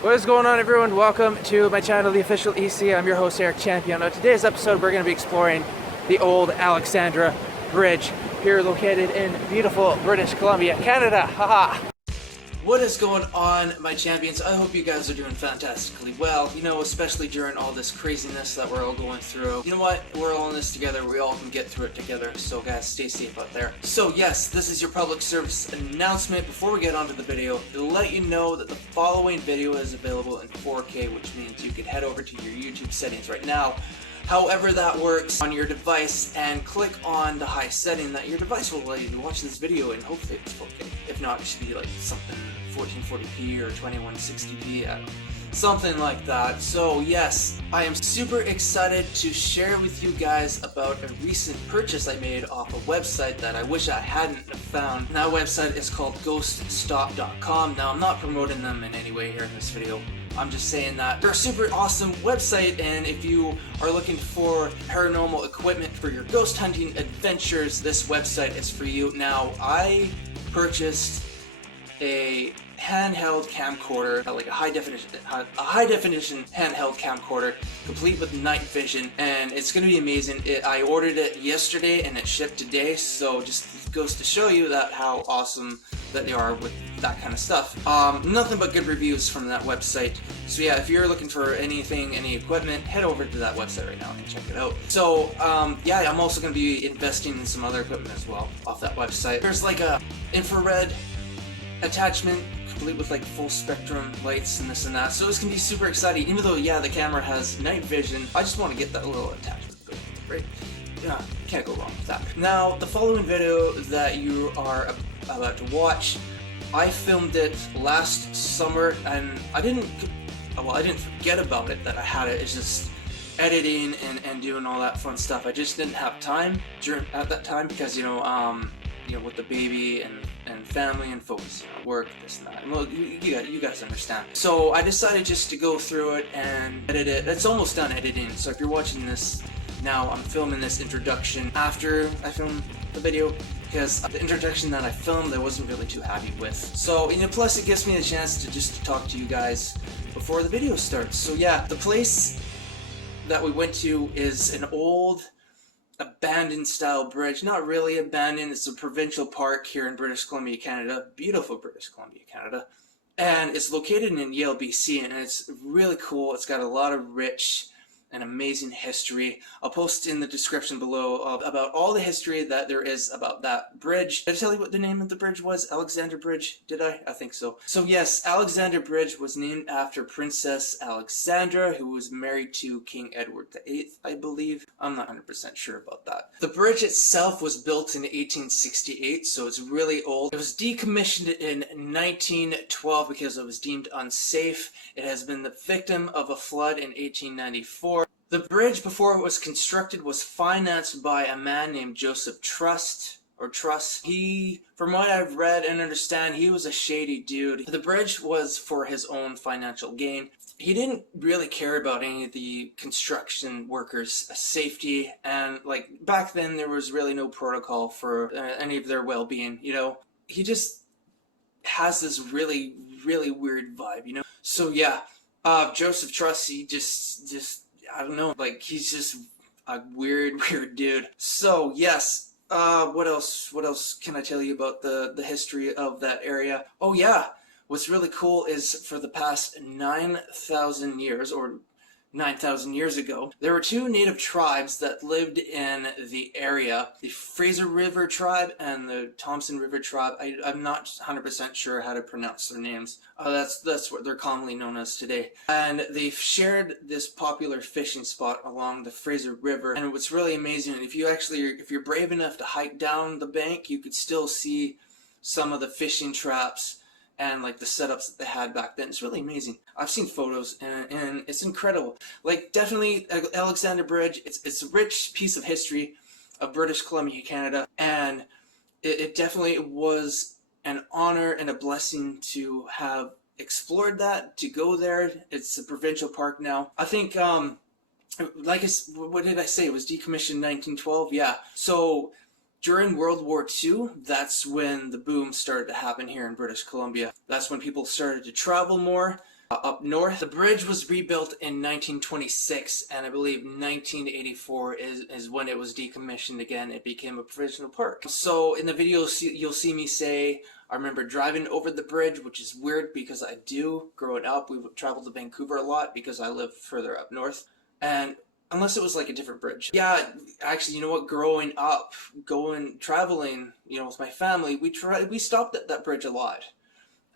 What is going on, everyone? Welcome to my channel, The Official EC. I'm your host, Eric Champion. On today's episode, we're going to be exploring the old Alexandra Bridge here located in beautiful British Columbia, Canada. Haha! What is going on, my champions? I hope you guys are doing fantastically well, especially during all this craziness that we're all going through. You know what? We're all in this together. We all can get through it together. So guys, stay safe out there. So yes, this is your public service announcement before we get on to the video to let you know that the following video is available in 4K, which means you could head over to your YouTube settings right now. However that works on your device, and click on the high setting that your device will allow you to watch this video, and hopefully it's 4K. If not, it should be like something 1440p or 2160p, I don't know. Something like that. So yes, I am super excited to share with you guys about a recent purchase I made off a website that I wish I hadn't found. And that website is called ghoststop.com. Now, I'm not promoting them in any way here in this video. I'm just saying that they're a super awesome website, and if you are looking for paranormal equipment for your ghost hunting adventures, this website is for you. Now, I purchased a handheld camcorder, like a high definition handheld camcorder, complete with night vision, and it's going to be amazing. I ordered it yesterday and it shipped today, so just goes to show you that how awesome that they are with that kind of stuff. Nothing but good reviews from that website. So yeah, if you're looking for anything, any equipment, head over to that website right now and check it out. So yeah, I'm also going to be investing in some other equipment as well off that website. There's like a infrared attachment complete with like full spectrum lights and this and that, so it's gonna be super exciting. Even though, yeah, the camera has night vision, I just want to get that little attachment going, right? Yeah, can't go wrong with that. Now, the following video that you are about to watch, I filmed it last summer, and I didn't forget about it that I had it. It's just editing and doing all that fun stuff. I just didn't have time at that time because with the baby and family and focus, work, this and that. Well, you guys understand. So I decided just to go through it and edit it. It's almost done editing. So if you're watching this now, I'm filming this introduction after I filmed the video, because the introduction that I filmed I wasn't really too happy with. So plus it gives me a chance to just talk to you guys before the video starts. So yeah, the place that we went to is an old abandoned style bridge. Not really abandoned, it's a provincial park here in British Columbia, Canada. Beautiful British Columbia, Canada. And it's located in Yale, BC, and it's really cool. It's got a lot of rich and amazing history. I'll post in the description below about all the history that there is about that bridge. Did I tell you what the name of the bridge was? Alexandra Bridge? Did I? I think so. So yes, Alexandra Bridge was named after Princess Alexandra, who was married to King Edward VIII, I believe. I'm not 100% sure about that. The bridge itself was built in 1868, so it's really old. It was decommissioned in 1912 because it was deemed unsafe. It has been the victim of a flood in 1894. The bridge, before it was constructed, was financed by a man named Joseph Truss. He, from what I've read and understand, he was a shady dude. The bridge was for his own financial gain. He didn't really care about any of the construction workers' safety, and like back then there was really no protocol for any of their well-being, He just has this really, really weird vibe, So yeah, Joseph Truss, he just I don't know, like he's just a weird dude. So yes, what else can I tell you about the history of that area? Oh yeah, what's really cool is for the past 9,000 years, or 9,000 years ago, there were two native tribes that lived in the area, the Fraser River tribe and the Thompson River tribe. I'm not 100% sure how to pronounce their names. That's what they're commonly known as today. And they've shared this popular fishing spot along the Fraser River. And what's really amazing, if you're brave enough to hike down the bank, you could still see some of the fishing traps and like the setups that they had back then. It's really amazing. I've seen photos and it's incredible. Like definitely Alexandra Bridge, it's a rich piece of history of British Columbia, Canada, and it definitely was an honor and a blessing to have explored that, to go there. It's a provincial park now. I think what did I say? It was decommissioned in 1912? Yeah. So during World War II, that's when the boom started to happen here in British Columbia. That's when people started to travel more. Up north. The bridge was rebuilt in 1926, and I believe 1984 is when it was decommissioned again. It became a provincial park. So in the video, you'll see me say, I remember driving over the bridge, which is weird because I do. Growing up, we would travel to Vancouver a lot because I live further up north. And unless it was like a different bridge. Yeah, actually, you know what? Growing up, traveling, with my family, we stopped at that bridge a lot.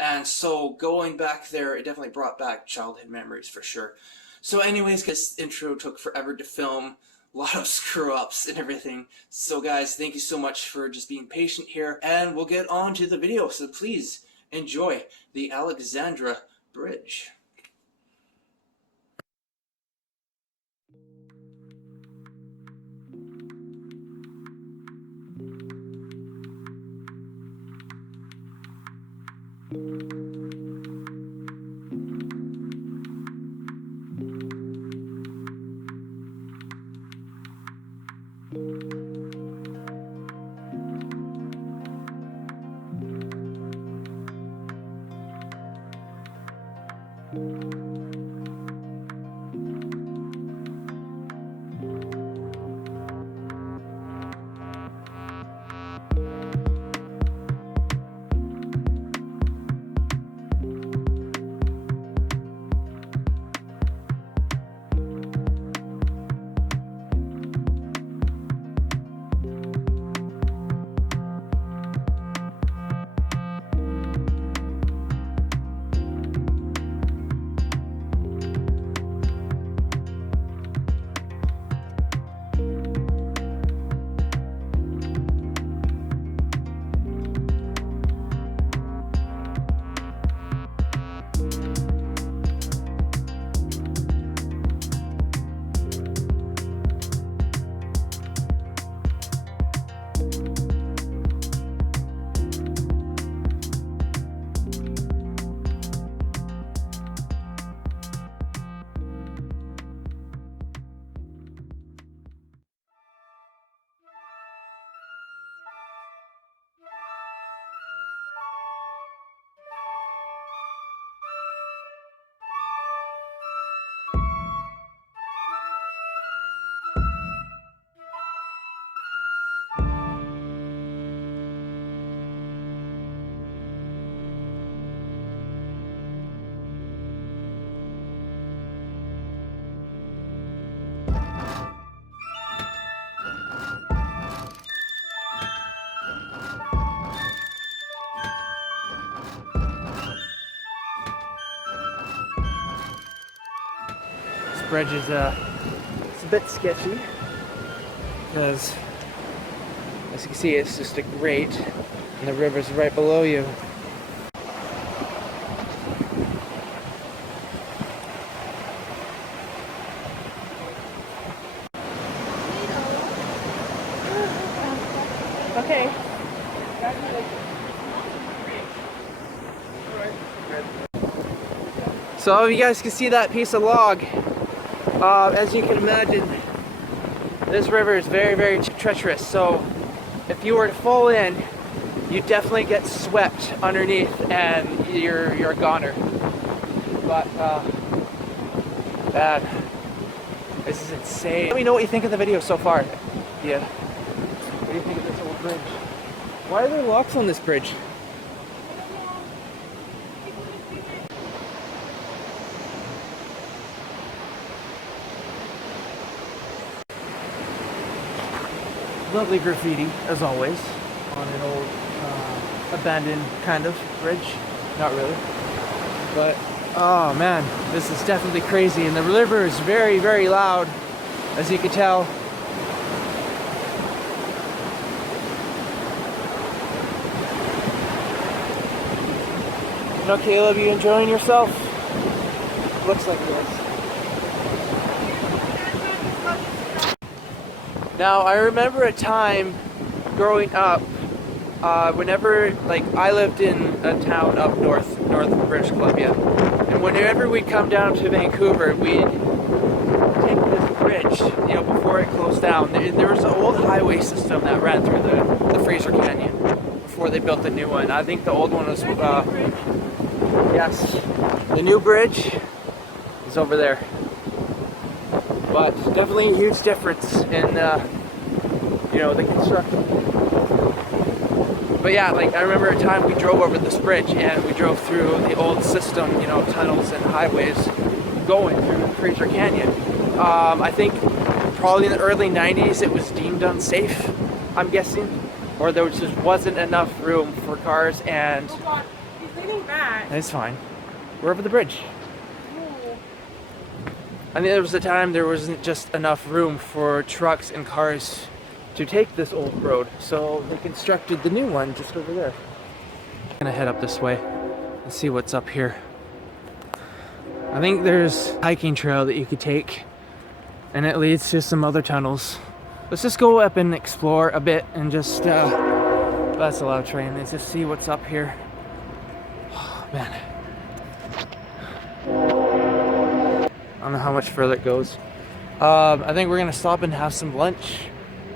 And so going back there, it definitely brought back childhood memories for sure. So anyways, this intro took forever to film, a lot of screw-ups and everything. So guys, thank you so much for just being patient here, and we'll get on to the video. So please enjoy the Alexandra Bridge. Bridge is it's a bit sketchy because, as you can see, it's just a grate and the river's right below you. Okay. So you guys can see that piece of log. As you can imagine, this river is very, very treacherous. So if you were to fall in, you definitely get swept underneath and you're a goner. But man, this is insane. Let me know what you think of the video so far. Yeah. What do you think of this old bridge? Why are there locks on this bridge? Lovely graffiti, as always, on an old abandoned kind of bridge. Not really. But, oh man, this is definitely crazy. And the river is very, very loud, as you can tell. Caleb, you enjoying yourself? Looks like it is. Now, I remember a time growing up, whenever, I lived in a town up north of British Columbia, and whenever we'd come down to Vancouver, we'd take this bridge, before it closed down. There was an old highway system that ran through the Fraser Canyon before they built the new one. I think the old one was, Yes, the new bridge is over there. But definitely a huge difference in, you know, the construction. But yeah, like I remember a time we drove over this bridge and we drove through the old system, you know, tunnels and highways going through Fraser Canyon. I think probably in the early 90s it was deemed unsafe, I'm guessing, or there just wasn't enough room for cars and... Oh God, he's leaning back. It's fine. We're over the bridge. I think there was a time there wasn't just enough room for trucks and cars to take this old road, so they constructed the new one just over there. I'm gonna head up this way and see what's up here. I think there's a hiking trail that you could take, and it leads to some other tunnels. Let's just go up and explore a bit and just, that's a loud train. Let's just see what's up here. Oh, man. I don't know how much further it goes. I think we're gonna stop and have some lunch,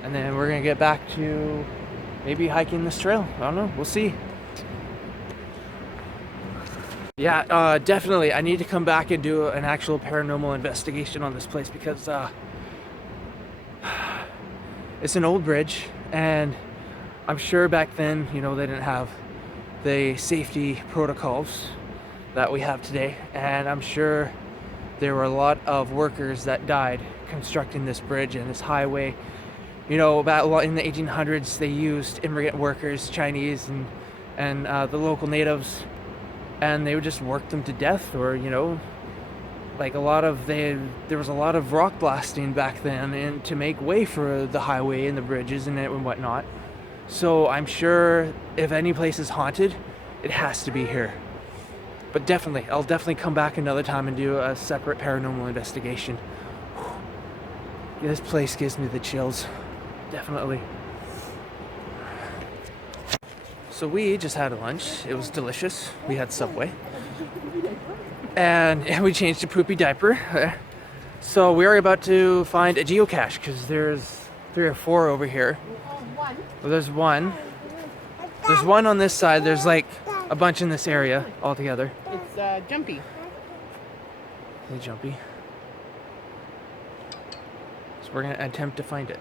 and then we're gonna get back to maybe hiking this trail. I don't know, we'll see. Yeah, definitely. I need to come back and do an actual paranormal investigation on this place because it's an old bridge, and I'm sure back then, you know, they didn't have the safety protocols that we have today, and I'm sure there were a lot of workers that died constructing this bridge and this highway. You know, about in the 1800s, they used immigrant workers, Chinese and the local natives, and they would just work them to death, or, you know, like there was a lot of rock blasting back then and to make way for the highway and the bridges and whatnot. So I'm sure if any place is haunted, it has to be here. But definitely, I'll definitely come back another time and do a separate paranormal investigation. Yeah, this place gives me the chills. Definitely. So we just had a lunch. It was delicious. We had Subway. And we changed to poopy diaper. So we are about to find a geocache because there's 3 or 4 over here. Well, there's one. There's one on this side. There's like a bunch in this area altogether. It's jumpy. Hey, jumpy. So we're gonna attempt to find it.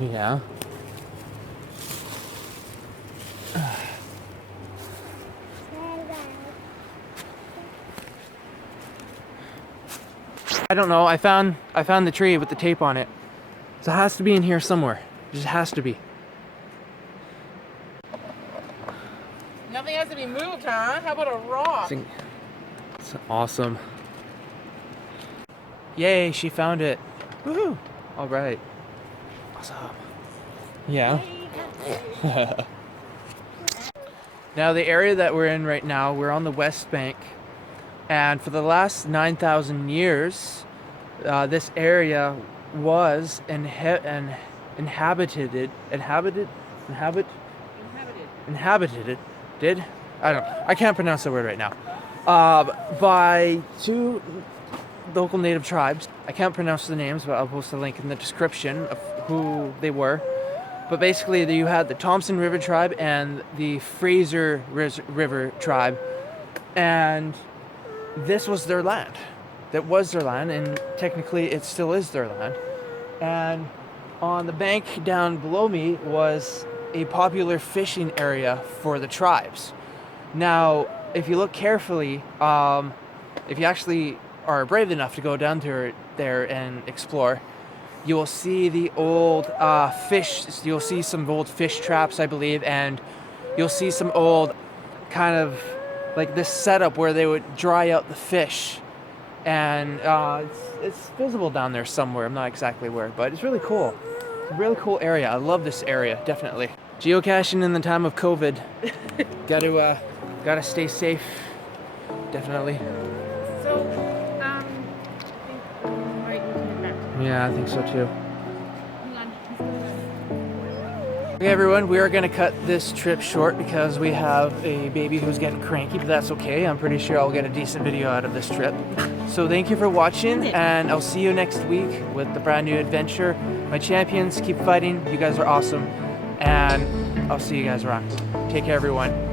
Yeah. I don't know. I found the tree with the tape on it. So it has to be in here somewhere. It just has to be. Nothing has to be moved, huh? How about a rock? It's awesome. Yay, she found it. Woohoo! All right. Awesome. Yeah. Now the area that we're in right now, we're on the West Bank. And for the last 9,000 years, this area was inhabited. I can't pronounce the word right now. By 2 local native tribes. I can't pronounce the names, but I'll post a link in the description of who they were. But basically, you had the Thompson River tribe and the Fraser River tribe, and this was their land. That was their land, and technically it still is their land. And on the bank down below me was a popular fishing area for the tribes. Now, if you look carefully, if you actually are brave enough to go down to there and explore, you will see the old fish. You'll see some old fish traps, I believe, and you'll see some old kind of like this setup where they would dry out the fish, and it's visible down there somewhere. I'm not exactly where, but it's really cool. It's a really cool area. I love this area, definitely. Geocaching in the time of COVID. Gotta stay safe, definitely. So, wait, we'll come back. Yeah, I think so too. Hang on. Okay, everyone, we are gonna cut this trip short because we have a baby who's getting cranky, but that's okay. I'm pretty sure I'll get a decent video out of this trip. So thank you for watching, and I'll see you next week with the brand new adventure. My champions, keep fighting. You guys are awesome, and I'll see you guys around. Take care, everyone.